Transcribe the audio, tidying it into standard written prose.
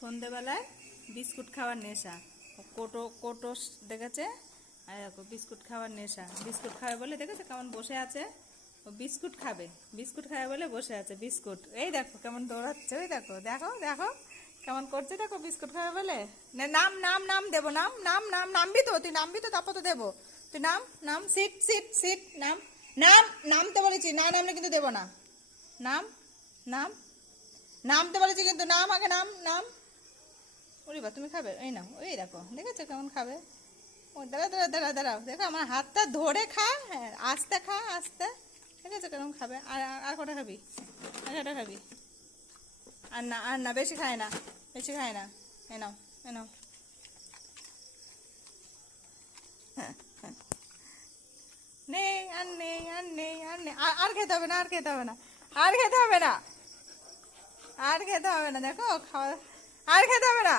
সন্ধেবেলায় বিস্কুট খাওয়ার নেশা। কোটো কোটো দেখেছে, আর দেখো বিস্কুট খাওয়ার নেশা। বিস্কুট খাবে বলে দেখেছে কেমন বসে আছে, ও বিস্কুট খাবে, বিস্কুট খাবে বলে বসে আছে। বিস্কুট এই দেখো কেমন দৌড়াচ্ছে, ওই দেখো দেখো দেখো কেমন করছে, দেখো বিস্কুট খাবে বলে। নাম নাম নাম দেবো, নাম নাম নাম নামবি তো, তুই নামবি তো, তারপর তো দেবো। তুই নাম নাম, সিট সিট সিট, নাম নাম নামতে বলেছি, না নামলে কিন্তু দেবো না। নাম নাম নামতে বলেছি কিন্তু, নাম আগে, নাম নাম। ওরে বা, তুমি খাবে? এই নাও, ওই দেখো দেখেছো কেমন খাবে। ও দাঁড়া দাঁড়া দাঁড়া দাঁড়াও, দেখো আমার হাতটা ধরে খা, হ্যাঁ আস্তে খা আস্তে। দেখেছো কেমন খাবে। আর আর কটা খাবি? আর কটা খাবি? আর না আর না, বেশি খায় না, বেশি খায় না। এ নাও এ নাও। নেই আর নেই আর নেই আর নেই, আর খেতে হবে না, আর খেতে হবে না, আর খেতে হবে না, আর খেতে হবে না। দেখো খাওয়া, আর খেতে হবে না।